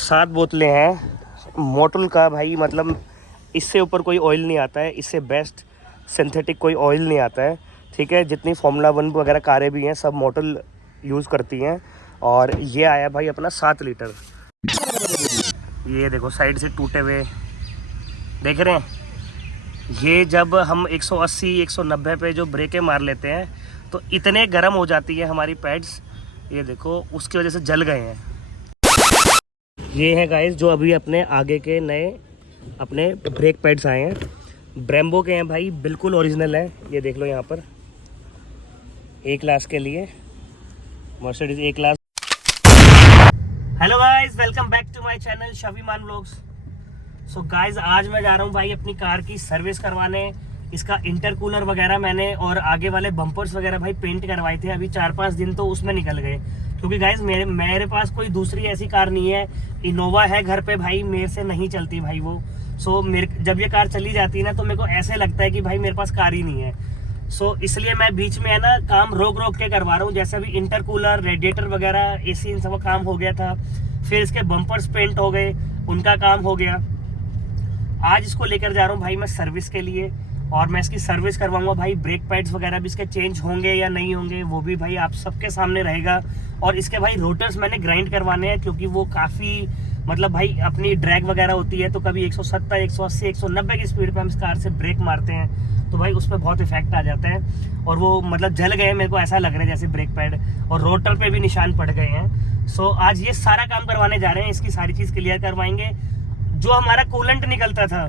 7 बोतलें हैं मोटल का भाई, मतलब इससे ऊपर कोई ऑयल नहीं आता है, इससे बेस्ट सिंथेटिक कोई ऑयल नहीं आता है। ठीक है, जितनी फार्मूला 1 वगैरह कारें भी हैं सब मोटल यूज़ करती हैं। और ये आया भाई अपना 7 लीटर। ये देखो साइड से टूटे हुए देख रहे हैं। ये जब हम 180 190 पे जो ब्रेकें मार लेते हैं तो इतने गर्म हो जाती है हमारी पैड्स, ये देखो उसकी वजह से जल गए हैं। ये है गाइस जो अभी अपने आगे के नए अपने ब्रेक पैड्स आए हैं, ब्रेम्बो के हैं भाई, बिल्कुल ओरिजिनल है। ये देख लो यहाँ पर ए क्लास के लिए, Mercedes A class. Hello guys, welcome back to my channel Shafiman vlogs. So guys आज मैं जा रहा हूँ भाई अपनी कार की सर्विस करवाने। इसका इंटरकूलर वगैरह मैंने और आगे वाले बम्पर्स वगैरह भाई पेंट करवाए थे। अभी 4-5 दिन तो उसमें निकल गए, क्योंकि गाइस मेरे पास कोई दूसरी ऐसी कार नहीं है। इनोवा है घर पे भाई, मेरे से नहीं चलती भाई वो। सो जब ये कार चली जाती है ना तो मेरे को ऐसे लगता है कि भाई मेरे पास कार ही नहीं है। सो इसलिए मैं बीच में है ना काम रोक के करवा रहा हूँ। जैसे अभी इंटरकूलर, रेडिएटर वगैरह, एसी, इन सब काम हो गया था। फिर इसके बम्पर्स पेंट हो गए, उनका काम हो गया। आज इसको लेकर जा रहा हूँ भाई मैं सर्विस के लिए, और मैं इसकी सर्विस करवाऊंगा भाई। ब्रेक पैड्स वगैरह भी इसके चेंज होंगे या नहीं होंगे वो भी भाई आप सबके सामने रहेगा। और इसके भाई रोटर्स मैंने ग्राइंड करवाने हैं, क्योंकि वो काफ़ी मतलब भाई अपनी ड्रैग वगैरह होती है, तो कभी 170 180 190 की स्पीड पे हम इस कार से ब्रेक मारते हैं तो भाई उस पर बहुत इफेक्ट आ जाता है। और वो मतलब जल गए, मेरे को ऐसा लग रहा है जैसे ब्रेक पैड, और रोटर पे भी निशान पड़ गए हैं। सो आज ये सारा काम करवाने जा रहे हैं, इसकी सारी चीज़ क्लियर करवाएंगे। जो हमारा कूलेंट निकलता था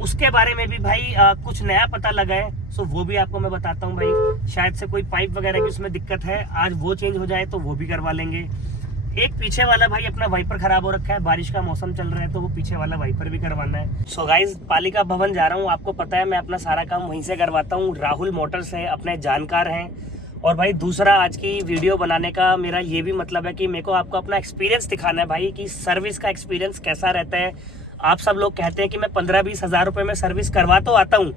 उसके बारे में भी भाई कुछ नया पता लगा है। सो वो भी आपको मैं बताता हूँ भाई। शायद से कोई पाइप वगैरह की उसमें दिक्कत है, आज वो चेंज हो जाए तो वो भी करवा लेंगे। एक पीछे वाला भाई अपना वाइपर खराब हो रखा है, बारिश का मौसम चल रहा है तो वो पीछे वाला वाइपर भी करवाना है। सो गाइज पालिका भवन जा रहा हूँ, आपको पता है मैं अपना सारा काम वहीं से करवाता हूँ। राहुल मोटर्स है, अपने जानकार हैं। और भाई दूसरा आज की वीडियो बनाने का मेरा ये भी मतलब है कि मेरे को आपको अपना एक्सपीरियंस दिखाना है भाई, कि सर्विस का एक्सपीरियंस कैसा रहता है। आप सब लोग कहते हैं कि मैं 15-20 हज़ार रुपये में सर्विस करवा तो आता हूँ,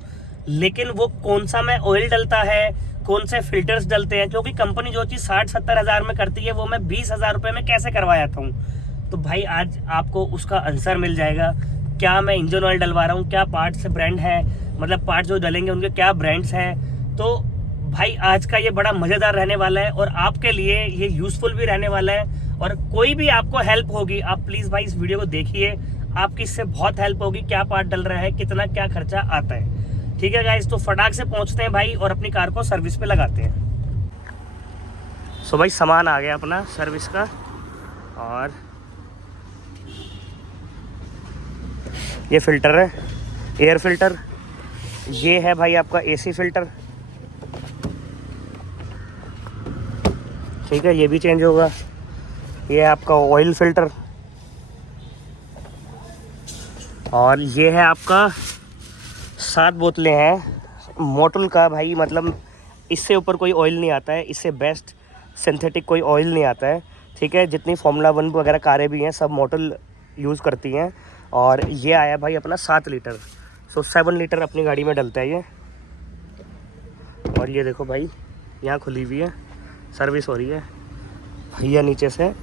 लेकिन वो कौन सा में ऑयल डलता है, कौन से फिल्टर्स डलते हैं, क्योंकि कंपनी जो चीज़ 60-70 हज़ार में करती है वो मैं 20 हज़ार रुपये में कैसे करवा आता हूँ। तो भाई आज आपको उसका आंसर मिल जाएगा। क्या मैं इंजन ऑयल डलवा रहा हूँ, क्या पार्ट्स ब्रांड है, मतलब पार्ट्स जो डलेंगे उनके क्या ब्रांड्स हैं। तो भाई आज का ये बड़ा मज़ेदार रहने वाला है और आपके लिए ये यूज़फुल भी रहने वाला है। और कोई भी आपको हेल्प होगी, आप प्लीज़ भाई इस वीडियो को देखिए, आपकी इससे बहुत हेल्प होगी। क्या पार्ट डल रहा है, कितना क्या खर्चा आता है। ठीक है गाइस, तो फटाक से पहुंचते हैं भाई और अपनी कार को सर्विस पे लगाते हैं। सो भाई सामान आ गया अपना सर्विस का, और ये फिल्टर है, एयर फिल्टर। ये है भाई आपका एसी फिल्टर, ठीक है, ये भी चेंज होगा। ये है आपका ऑयल फिल्टर, और ये है आपका 7 बोतलें हैं मोटल का भाई, मतलब इससे ऊपर कोई ऑयल नहीं आता है, इससे बेस्ट सिंथेटिक कोई ऑयल नहीं आता है। ठीक है, जितनी फार्मूला 1 वगैरह कारें भी हैं सब मोटल यूज़ करती हैं। और ये आया भाई अपना 7 लीटर। सो 7 लीटर अपनी गाड़ी में डलता है ये। और ये देखो भाई यहाँ खुली हुई है, सर्विस हो रही है। भैया नीचे से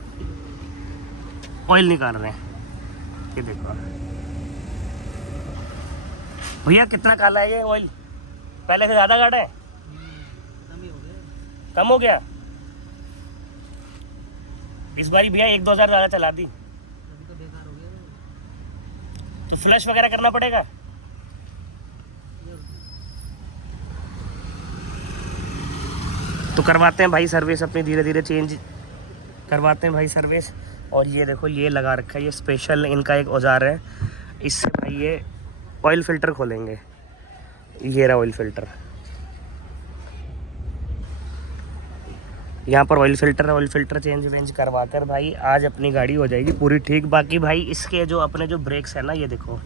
ऑयल निकाल रहे हैं, ये देखो भैया कितना काला है ये ऑयल, पहले से ज़्यादा गाढ़ा है, कम हो गया। इस बारी भैया 1-2 हज़ार ज़्यादा चला दी, तो फ्लश वगैरह करना पड़ेगा। तो करवाते हैं भाई सर्विस अपनी, धीरे धीरे चेंज करवाते हैं भाई सर्विस। और ये देखो ये लगा रखा है, ये स्पेशल इनका एक औजार है, इससे भाई ये ऑयल फिल्टर खोलेंगे। ये रहा ऑयल फिल्टर, यहाँ पर ऑयल फिल्टर चेंज करवा कर भाई आज अपनी गाड़ी हो जाएगी पूरी ठीक। बाकी भाई इसके जो अपने जो ब्रेक्स है ना, ये देखो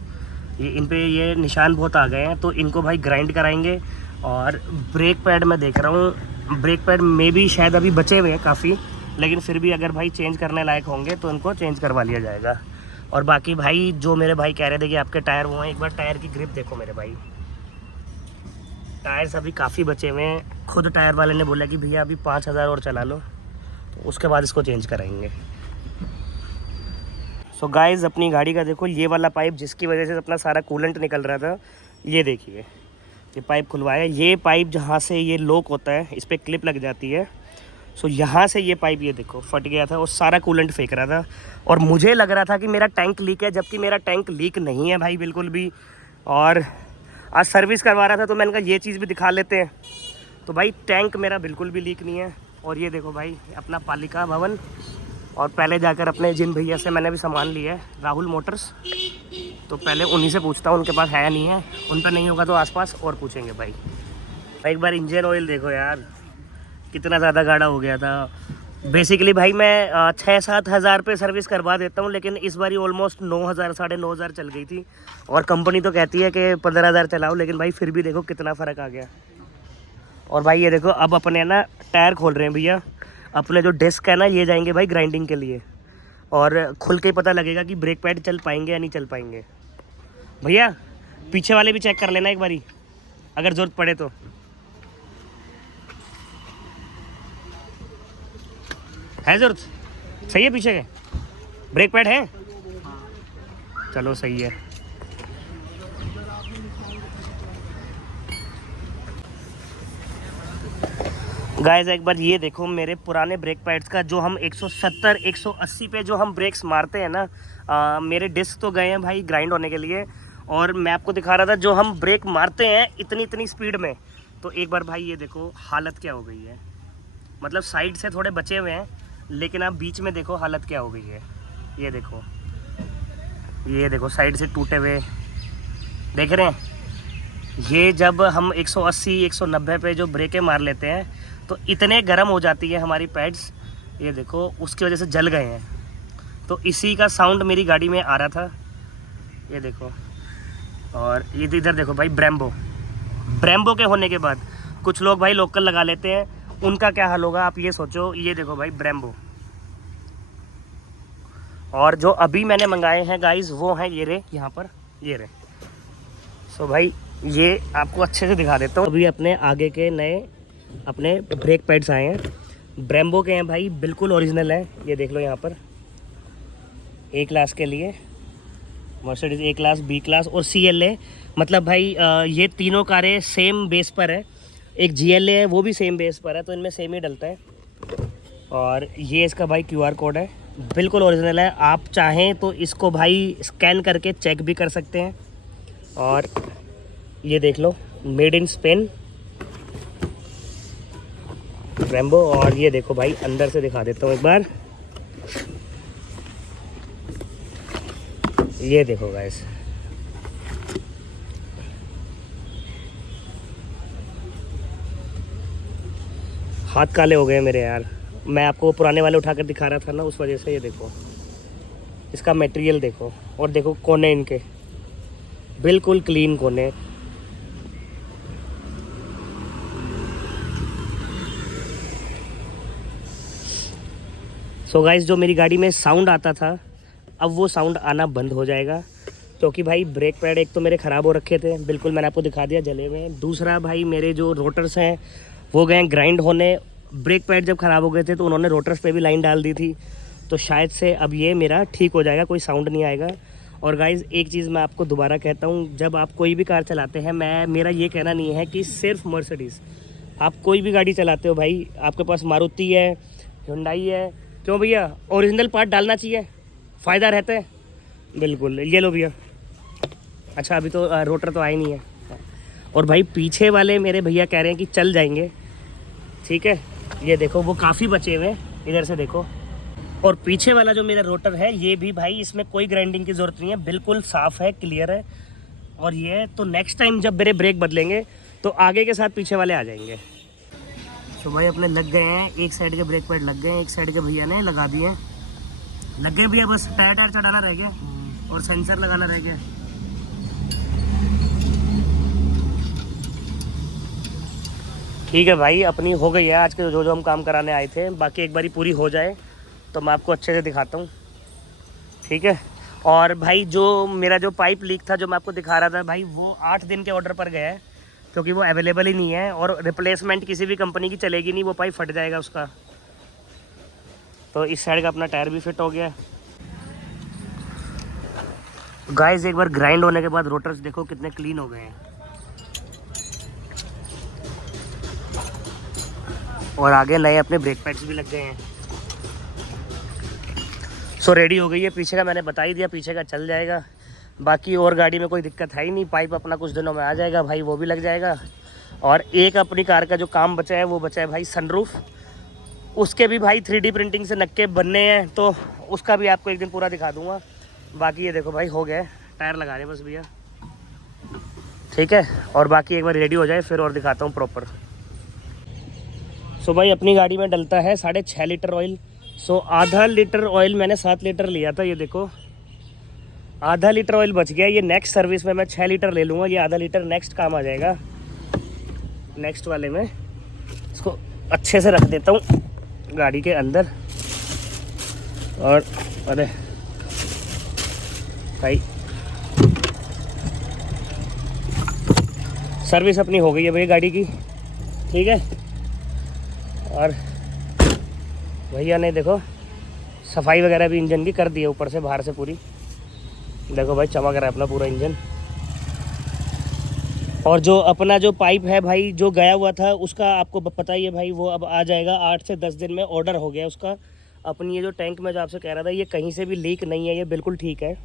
ये इन पे ये निशान बहुत आ गए हैं, तो इनको भाई ग्राइंड कराएंगे। और ब्रेक पैड मैं देख रहा हूँ, ब्रेक पैड में भी शायद अभी बचे हुए हैं काफ़ी, लेकिन फिर भी अगर भाई चेंज करने लायक होंगे तो इनको चेंज करवा लिया जाएगा। और बाकी भाई जो मेरे भाई कह रहे थे कि आपके टायर वो हैं, एक बार टायर की ग्रिप देखो मेरे भाई, टायर्स अभी काफ़ी बचे हुए हैं। खुद टायर वाले ने बोला कि भैया अभी 5 हज़ार और चला लो, तो उसके बाद इसको चेंज कराएंगे। सो गाइस अपनी गाड़ी का देखो ये वाला पाइप जिसकी वजह से अपना सारा कूलेंट निकल रहा था, ये देखिए ये पाइप खुलवाया। ये पाइप जहाँ से ये लॉक होता है इस पर क्लिप लग जाती है। सो यहाँ से ये पाइप ये देखो फट गया था और सारा कूलेंट फेंक रहा था और मुझे लग रहा था कि मेरा टैंक लीक है, जबकि मेरा टैंक लीक नहीं है भाई बिल्कुल भी। और आज सर्विस करवा रहा था तो मैंने कहा ये चीज़ भी दिखा लेते हैं। तो भाई टैंक मेरा बिल्कुल भी लीक नहीं है। और ये देखो भाई अपना पालिका भवन, और पहले जाकर अपने जिन भैया से मैंने भी सामान लिया है राहुल मोटर्स, तो पहले उन्हीं से पूछता हूँ उनके पास है या नहीं है। उन पर नहीं होगा तो आसपास और पूछेंगे भाई। एक बार इंजन ऑयल देखो यार कितना ज़्यादा गाढ़ा हो गया था। बेसिकली भाई मैं 6-7 हज़ार पे सर्विस करवा देता हूँ, लेकिन इस बारी ऑलमोस्ट 9,000 9,500 चल गई थी। और कंपनी तो कहती है कि 15,000 चलाओ, लेकिन भाई फिर भी देखो कितना फ़र्क आ गया। और भाई ये देखो अब अपने ना टायर खोल रहे हैं भैया। अपने जो डिस्क है ना ये जाएंगे भाई ग्राइंडिंग के लिए, और खुल के पता लगेगा कि ब्रेक पैड चल पाएंगे या नहीं चल पाएंगे। भैया पीछे वाले भी चेक कर लेना एक बारी अगर ज़रूरत पड़े तो। है ज़रूरत? सही है पीछे के ब्रेक पैड है? चलो सही है। गाइस एक बार ये देखो मेरे पुराने ब्रेक पैड्स का, जो हम 170 180 पे जो हम ब्रेक्स मारते हैं ना, मेरे डिस्क तो गए हैं भाई ग्राइंड होने के लिए। और मैं आपको दिखा रहा था जो हम ब्रेक मारते हैं इतनी स्पीड में, तो एक बार भाई ये देखो हालत क्या हो गई है। मतलब साइड से थोड़े बचे हुए हैं, लेकिन आप बीच में देखो हालत क्या हो गई है। ये देखो साइड से टूटे हुए देख रहे हैं। ये जब हम 180 190 पे जो ब्रेकें मार लेते हैं तो इतने गर्म हो जाती है हमारी पैड्स, ये देखो उसकी वजह से जल गए हैं। तो इसी का साउंड मेरी गाड़ी में आ रहा था, ये देखो। और ये इधर देखो भाई ब्रेम्बो के होने के बाद कुछ लोग भाई लोकल लगा लेते हैं, उनका क्या हाल होगा आप ये सोचो। ये देखो भाई ब्रेम्बो। और जो अभी मैंने मंगाए हैं गाइस वो हैं ये रहे यहाँ पर, ये रहे। सो भाई ये आपको अच्छे से दिखा देता हूँ। अभी अपने आगे के नए अपने ब्रेक पैड्स आए हैं, ब्रेम्बो के हैं भाई, बिल्कुल ओरिजिनल है। ये देख लो यहाँ पर ए क्लास के लिए Mercedes A class, B class और CLA। मतलब भाई ये तीनों कारें सेम बेस पर है। एक GLA है वो भी सेम बेस पर है, तो इनमें सेम ही डलता है। और ये इसका भाई QR कोड है, बिल्कुल ओरिजिनल है। आप चाहें तो इसको भाई स्कैन करके चेक भी कर सकते हैं। और ये देख लो मेड इन स्पेन ब्रेम्बो। और ये देखो भाई अंदर से दिखा देता हूँ एक बार, ये देखो गाइस। हाथ काले हो गए मेरे यार, मैं आपको पुराने वाले उठाकर दिखा रहा था ना उस वजह से। ये देखो इसका मटेरियल देखो, और देखो कोने इनके बिल्कुल क्लीन कोने। सो गाइस जो मेरी गाड़ी में साउंड आता था अब वो साउंड आना बंद हो जाएगा, क्योंकि भाई ब्रेक पैड एक तो मेरे ख़राब हो रखे थे, बिल्कुल मैंने आपको दिखा दिया जले हुए। दूसरा भाई मेरे जो रोटर्स हैं वो गए ग्राइंड होने। ब्रेक पैड जब ख़राब हो गए थे तो उन्होंने रोटर्स पे भी लाइन डाल दी थी, तो शायद से अब ये मेरा ठीक हो जाएगा, कोई साउंड नहीं आएगा। और गाइज़ एक चीज़ मैं आपको दोबारा कहता हूँ, जब आप कोई भी कार चलाते हैं, मेरा ये कहना नहीं है कि सिर्फ मर्सिडीज़, आप कोई भी गाड़ी चलाते हो भाई, आपके पास मारुति है, हुंडई है, क्यों भैया ओरिजिनल पार्ट डालना चाहिए, फ़ायदा रहता है। बिल्कुल ये लो भैया। अच्छा अभी तो रोटर तो आई नहीं है। और भाई पीछे वाले मेरे भैया कह रहे हैं कि चल जाएंगे, ठीक है। ये देखो वो काफ़ी बचे हुए हैं, इधर से देखो। और पीछे वाला जो मेरा रोटर है ये भी भाई, इसमें कोई ग्राइंडिंग की ज़रूरत नहीं है, बिल्कुल साफ़ है, क्लियर है। और ये तो नेक्स्ट टाइम जब मेरे ब्रेक बदलेंगे तो आगे के साथ पीछे वाले आ जाएंगे। तो भाई अपने लग गए हैं, एक साइड के ब्रेक पैड लग गए हैं, एक साइड के भैया ने लगा दिए। लग गए भैया, बस टायर चढ़ाना रह गया और सेंसर लगाना रह गया। ठीक है भाई अपनी हो गई है आज के जो हम काम कराने आए थे। बाकी एक बारी पूरी हो जाए तो मैं आपको अच्छे से दिखाता हूँ, ठीक है। और भाई जो मेरा जो पाइप लीक था जो मैं आपको दिखा रहा था भाई, वो 8 दिन के ऑर्डर पर गया है, क्योंकि वो अवेलेबल ही नहीं है। और रिप्लेसमेंट किसी भी कंपनी की चलेगी नहीं, वो पाइप फट जाएगा उसका। तो इस साइड का अपना टायर भी फिट हो गया। गाइस एक बार ग्राइंड होने के बाद रोटर्स देखो कितने क्लीन हो गए हैं। और आगे नए अपने ब्रेक पैड्स भी लग गए हैं। सो रेडी हो गई है। पीछे का मैंने बता ही दिया, पीछे का चल जाएगा। बाकी और गाड़ी में कोई दिक्कत है ही नहीं। पाइप अपना कुछ दिनों में आ जाएगा भाई, वो भी लग जाएगा। और एक अपनी कार का जो काम बचा है वो बचा है भाई सनरूफ। उसके भी भाई 3D प्रिंटिंग से नक्के बनने हैं, तो उसका भी आपको एक दिन पूरा दिखा दूंगा। बाकी ये देखो भाई हो गया, टायर लगा रहे बस भैया, ठीक है। और बाकी एक बार रेडी हो जाए फिर और दिखाता हूँ प्रॉपर। सो भाई अपनी गाड़ी में डलता है 6.5 लीटर ऑयल। सो आधा लीटर ऑयल मैंने 7 लीटर लिया था, ये देखो आधा लीटर ऑयल बच गया। ये नेक्स्ट सर्विस में मैं 6 लीटर ले लूँगा। ये आधा लीटर नेक्स्ट काम आ जाएगा, नेक्स्ट वाले में। इसको अच्छे से रख देता हूँ गाड़ी के अंदर। और अरे भाई सर्विस अपनी हो गई है भाई गाड़ी की, ठीक है। और भैया ने देखो सफाई वगैरह भी इंजन की कर दी है, ऊपर से बाहर से पूरी। देखो भाई चमक रहा है अपना पूरा इंजन। और जो अपना जो पाइप है भाई जो गया हुआ था उसका आपको पता ही है भाई, वो अब आ जाएगा 8 से 10 दिन में। ऑर्डर हो गया उसका। अपनी ये जो टैंक मैं जो आपसे कह रहा था, ये कहीं से भी लीक नहीं है, ये बिल्कुल ठीक है।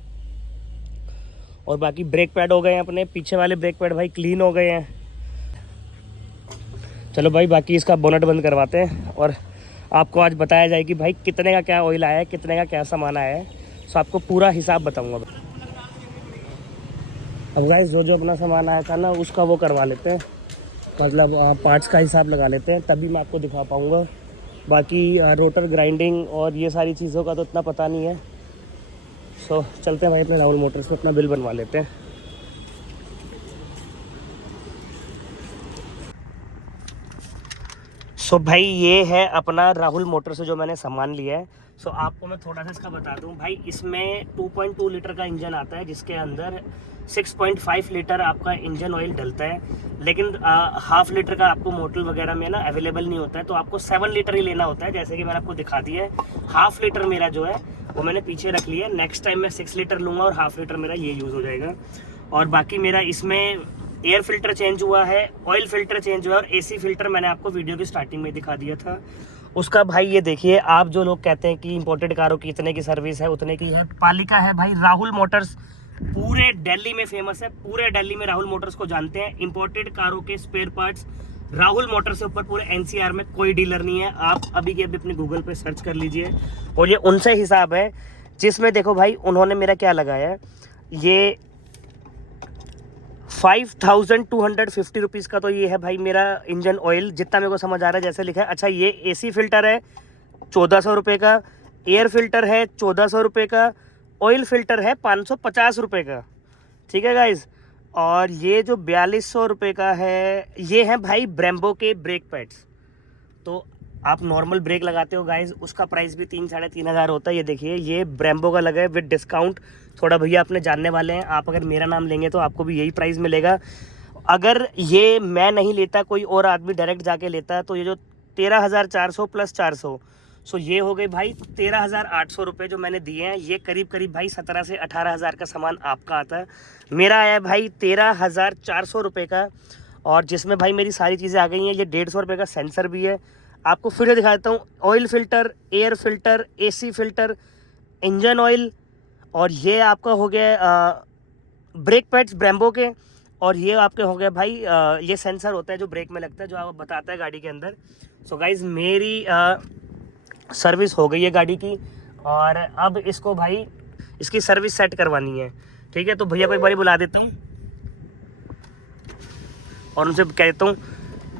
और बाकी ब्रेक पैड हो गए हैं अपने, पीछे वाले ब्रेक पैड भाई क्लीन हो गए हैं। चलो भाई बाकी इसका बोनट बंद करवाते हैं और आपको आज बताया जाए कि भाई कितने का क्या ऑयल आया है, कितने का क्या सामान आया है। सो आपको पूरा हिसाब बताऊँगा। अब गाइस जो जो अपना सामान आया था ना उसका वो करवा लेते हैं, मतलब पार्ट्स का हिसाब लगा लेते हैं, तभी मैं आपको दिखा पाऊँगा। बाकी रोटर ग्राइंडिंग और ये सारी चीज़ों का तो इतना पता नहीं है। सो चलते हैं भाई अपने राहुल मोटर्स में अपना बिल बनवा लेते हैं। सो भाई ये है अपना राहुल मोटर से जो मैंने सामान लिया है। सो आपको मैं थोड़ा सा इसका बता दूं भाई, इसमें 2.2 लीटर का इंजन आता है जिसके अंदर 6.5 लीटर आपका इंजन ऑयल डलता है। लेकिन हाफ लीटर का आपको मोटर वगैरह में ना अवेलेबल नहीं होता है, तो आपको 7 लीटर ही लेना होता है। जैसे कि मैंने आपको दिखा दिया है, हाफ लीटर मेरा जो है वो मैंने पीछे रख लिया है। नेक्स्ट टाइम मैं 6 लीटर लूँगा और हाफ लीटर मेरा ये यूज़ हो जाएगा। और बाकी मेरा इसमें एयर फिल्टर चेंज हुआ है, ऑयल फिल्टर चेंज हुआ है, और एसी फिल्टर मैंने आपको वीडियो की स्टार्टिंग में दिखा दिया था उसका। भाई ये देखिए, आप जो लोग कहते हैं कि इंपोर्टेड कारों की इतने की सर्विस है उतने की है, पालिका है भाई। राहुल मोटर्स पूरे दिल्ली में फेमस है, पूरे दिल्ली में राहुल मोटर्स को जानते हैं। इंपोर्टेड कारों के स्पेयर पार्ट्स राहुल मोटर्स से ऊपर पूरे NCR में कोई डीलर नहीं है। आप अभी के अभी अपने गूगल पे सर्च कर लीजिए। और ये उनसे हिसाब है जिसमें देखो भाई उन्होंने मेरा क्या लगाया है, ये 5250 रुपीज़ का तो ये है भाई मेरा इंजन ऑयल, जितना मेरे को समझ आ रहा है जैसे लिखा है। अच्छा ये एसी फिल्टर है 1400 रुपये का, एयर फिल्टर है 1400 रुपये का, ऑयल फिल्टर है 550 रुपये का, ठीक है गाइज। और ये जो 4200 रुपये का है ये है भाई ब्रेम्बो के ब्रेक पैड्स। तो आप नॉर्मल ब्रेक लगाते हो गाइज, उसका प्राइस भी 3-3.5 हज़ार होता है। ये देखिए ये ब्रेम्बो का लगा है विद डिस्काउंट। थोड़ा भैया अपने जानने वाले हैं, आप अगर मेरा नाम लेंगे तो आपको भी यही प्राइस मिलेगा। अगर ये मैं नहीं लेता, कोई और आदमी डायरेक्ट जाके लेता है, तो ये जो 13,400 प्लस 400, सो ये हो गए भाई 13,800 रुपये जो मैंने दिए हैं। ये करीब करीब भाई 17 से 18 हज़ार का सामान आपका आता है। मेरा आया है भाई 13,400 रुपये का, और जिसमें भाई मेरी सारी चीज़ें आ गई हैं। ये 150 रुपये का सेंसर भी है। आपको फिर दिखा देता हूँ, oil filter, air filter, AC filter, engine oil, और ये आपका हो गया ब्रेक पैड्स ब्रेम्बो के, और ये आपके हो गए भाई ये सेंसर होता है जो ब्रेक में लगता है, जो आपको बताता है गाड़ी के अंदर। सो गाइज मेरी सर्विस हो गई है गाड़ी की, और अब इसको भाई इसकी सर्विस सेट करवानी है, ठीक है। तो भैया को एक बार बुला देता हूँ और उनसे कह देता हूँ,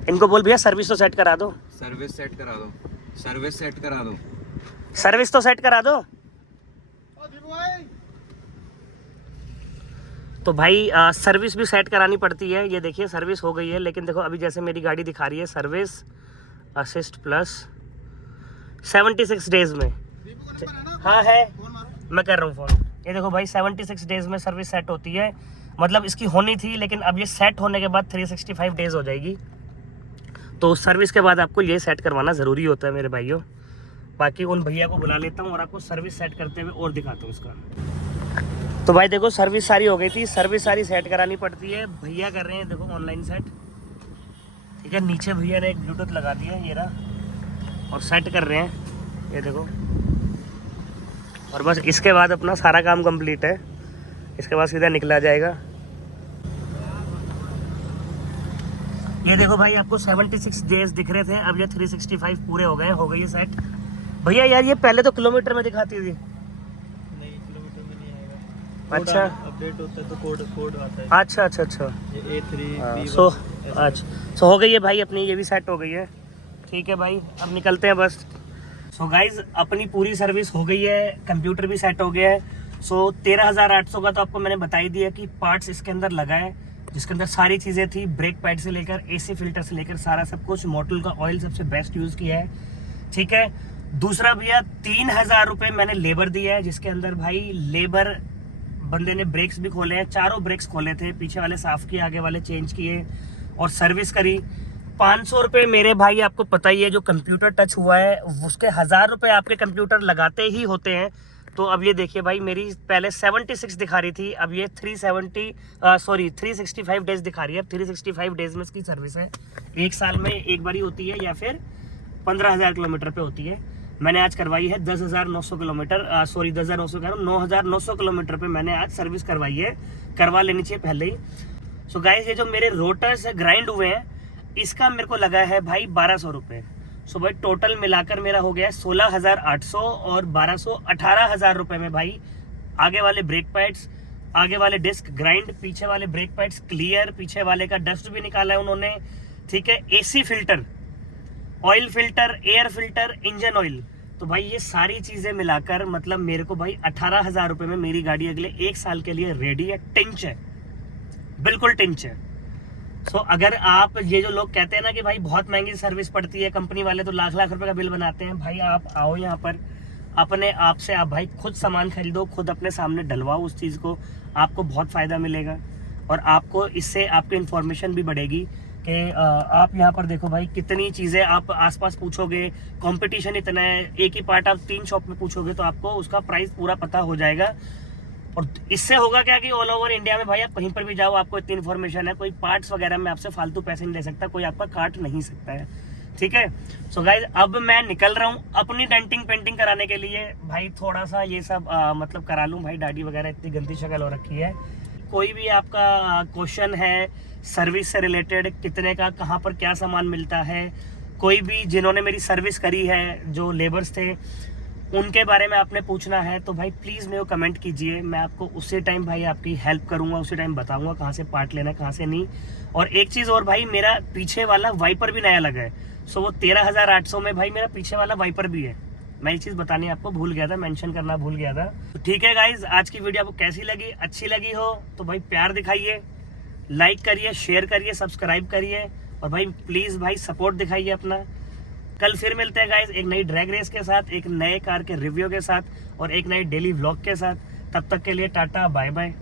इनको बोल भैया सर्विस तो सेट करा दो, सर्विस सेट करा दो, सर्विस सेट करा दो, सर्विस तो सेट करा दो। तो भाई सर्विस भी सेट करानी पड़ती है। ये देखिए सर्विस हो गई है, लेकिन देखो अभी जैसे मेरी गाड़ी दिखा रही है सर्विस असिस्ट प्लस 76 डेज में। हाँ है, मैं कर रहा हूँ फ़ोन। ये देखो भाई 76 डेज में सर्विस सेट होती है, मतलब इसकी होनी थी, लेकिन अब ये सेट होने के बाद 365 डेज हो जाएगी। तो सर्विस के बाद आपको ये सेट करवाना ज़रूरी होता है मेरे भाइयों। बाकी उन भैया को बुला लेता हूँ और आपको सर्विस सेट करते हुए और दिखाता हूँ इसका। तो भाई देखो सर्विस सारी हो गई थी, सर्विस सारी सेट करानी पड़ती है, भैया कर रहे हैं देखो ऑनलाइन सेट। ठीक है, नीचे भैया ने एक ब्लूटूथ लगा दिया ये रहा, और सेट कर रहे हैं ये देखो। और बस इसके बाद अपना सारा काम कंप्लीट है, इसके बाद सीधा निकला जाएगा। ये देखो भाई आपको 76 डेज दिख रहे थे, अब ये 365 पूरे हो गए, हो गई है सेट। भैया यार ये पहले तो किलोमीटर में दिखाती थी। नहीं, किलोमीटर में नहीं आएगा। अच्छा, अपडेट होता है तो कोड आता है। अच्छा अच्छा अच्छा, ये A3 सो अच्छा हो गई है भाई अपनी, ये भी सेट हो गई है। ठीक है भाई, अब निकलते हैं बस। सो गाइज अपनी पूरी सर्विस हो गई है, कंप्यूटर भी सेट हो गया है। सो 13,800 का तो आपको मैंने बता ही दिया कि पार्ट्स इसके अंदर लगा है, जिसके अंदर सारी चीज़ें थी, ब्रेक पैड से लेकर AC फिल्टर से लेकर सारा सब कुछ। मोटल का ऑयल सबसे बेस्ट यूज़ किया है। ठीक है, दूसरा भैया 3,000 रुपये मैंने लेबर दिया है, जिसके अंदर भाई लेबर बंदे ने ब्रेक्स भी खोले हैं, चारों ब्रेक्स खोले थे, पीछे वाले साफ़ किए, आगे वाले चेंज किए और सर्विस करी। 500 रुपये मेरे भाई, आपको पता ही है जो कंप्यूटर टच हुआ है उसके 1,000 रुपये आपके कंप्यूटर लगाते ही होते हैं। तो अब ये देखिए भाई, मेरी पहले 76 दिखा रही थी, अब ये 365 डेज दिखा रही है। अब 365 डेज में इसकी सर्विस है, एक साल में एक बारी होती है या फिर 15,000 किलोमीटर पे होती है। मैंने आज करवाई है 10,900 किलोमीटर, 10,900 कह रहा हूँ, 9,900 किलोमीटर पे मैंने आज सर्विस करवाई है। करवा लेनी चाहिए पहले ही। सो गाइस ये जो मेरे रोटर्स ग्राइंड हुए हैं, इसका मेरे को लगा है भाई 1,200 रुपये। सो भाई टोटल मिलाकर मेरा हो गया 16,800 और 1,200 18,000 रुपये में भाई आगे वाले ब्रेक पैड्स, आगे वाले डिस्क ग्राइंड, पीछे वाले ब्रेक पैड्स क्लियर, पीछे वाले का डस्ट भी निकाला है उन्होंने। ठीक है, AC filter, oil filter, air filter, engine oil, तो भाई ये सारी चीज़ें मिलाकर मतलब मेरे को भाई 18,000 रुपये में मेरी गाड़ी अगले 1 साल के लिए रेडी है। टिंच है, बिल्कुल टिंच है। सो अगर आप, ये जो लोग कहते हैं ना कि भाई बहुत महंगी सर्विस पड़ती है, कंपनी वाले तो लाख लाख रुपए का बिल बनाते हैं, भाई आप आओ यहाँ पर, अपने आप से आप भाई खुद सामान खरीदो, खुद अपने सामने डलवाओ उस चीज़ को, आपको बहुत फ़ायदा मिलेगा। और आपको इससे आपकी इन्फॉर्मेशन भी बढ़ेगी कि आप यहाँ पर देखो भाई कितनी चीज़ें आप आसपास पूछोगे, कंपटीशन इतना है, एक ही पार्ट आप 3 शॉप में पूछोगे तो आपको उसका प्राइस पूरा पता हो जाएगा। और इससे होगा क्या कि ऑल ओवर इंडिया में भाई आप कहीं पर भी जाओ, आपको इतनी इन्फॉर्मेशन है, कोई पार्ट्स वगैरह में आपसे फालतू पैसे नहीं ले सकता, कोई आपका काट नहीं सकता है। ठीक है, सो गाइज अब मैं निकल रहा हूँ अपनी डेंटिंग पेंटिंग कराने के लिए। भाई थोड़ा सा ये सब मतलब करा लूँ भाई, दाढ़ी वगैरह इतनी गंदी शक्ल हो रखी है। कोई भी आपका क्वेश्चन है सर्विस से रिलेटेड, कितने का कहाँ पर क्या सामान मिलता है, कोई भी जिन्होंने मेरी सर्विस करी है, जो लेबर्स थे, उनके बारे में आपने पूछना है तो भाई प्लीज़ मेरे को कमेंट कीजिए, मैं आपको उसी टाइम भाई आपकी हेल्प करूंगा, उसी टाइम बताऊंगा कहाँ से पार्ट लेना है कहाँ से नहीं। और एक चीज़ और भाई, मेरा पीछे वाला वाइपर भी नया लगा है। सो वो 13,800 में भाई मेरा पीछे वाला वाइपर भी है। मैं ये चीज़ बतानी आपको भूल गया था, मेंशन करना भूल गया था। तो ठीक है गाइज, आज की वीडियो आपको कैसी लगी, अच्छी लगी हो तो भाई प्यार दिखाइए, लाइक करिए, शेयर करिए, सब्सक्राइब करिए और भाई प्लीज़ भाई सपोर्ट दिखाइए अपना। कल फिर मिलते हैं गाइज एक नई ड्रैग रेस के साथ, एक नए कार के रिव्यू के साथ और एक नई डेली व्लॉग के साथ। तब तक के लिए टाटा बाय बाय।